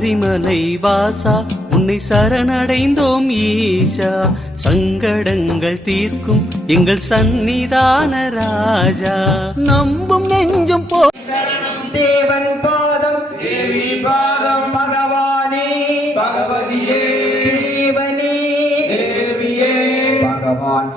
சபரிமலை வாசா உன்னை சரணடைந்தோம் ஈஷா. சங்கடங்கள் தீர்க்கும் எங்கள் சந்நிதான ராஜா. நம்பும் நெஞ்சும் போ தேவன் பாதம். தேவி பாதம். பகவானே. பகவதியே. தேவனே. தேவியே. பகவான்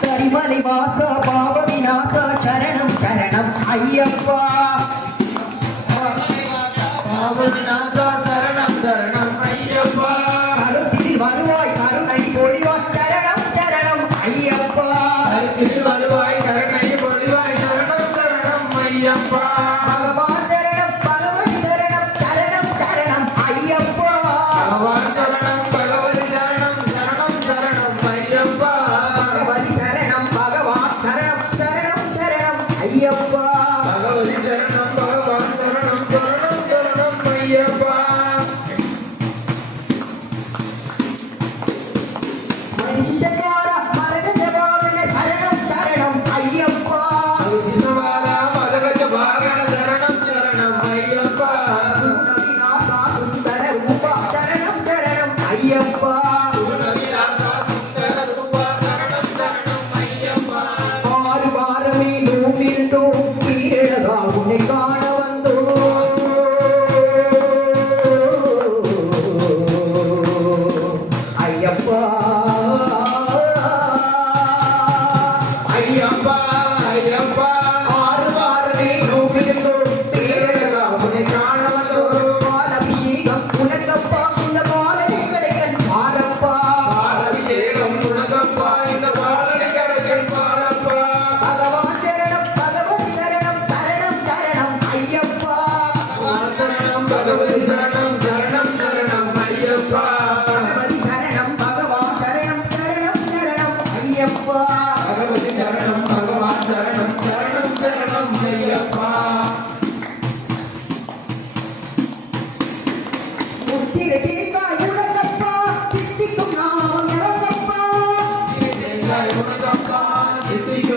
கரிமலை வாசா பாவ விநாசா சரணம் சரணம் Ayyappa. How was it not goodbye.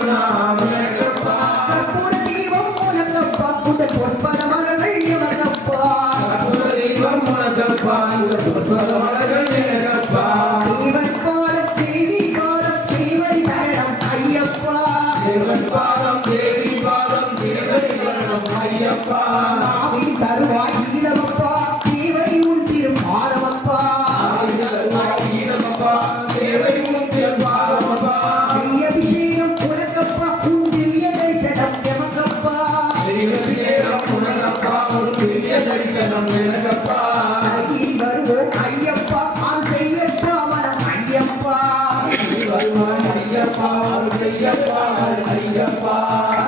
Ram I got fire.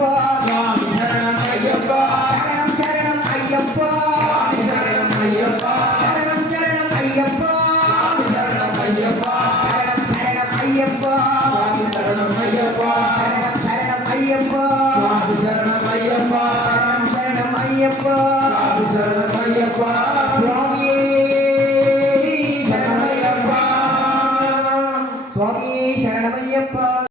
Ayyappa சரணம் ஐயப்பா சரணம் ஐயப்பா சரணம் ஐயப்பா சரணம் ஐயப்பா சரணம் சரணம் ஐயப்பா சரணம் ஐயப்பா சரணம் சரணம் ஐயப்பா சரணம் ஐயப்பா சரணம் சரணம் ஐயப்பா சரணம் ஐயப்பா சரணம் சரணம் ஐயப்பா சரணம் ஐயப்பா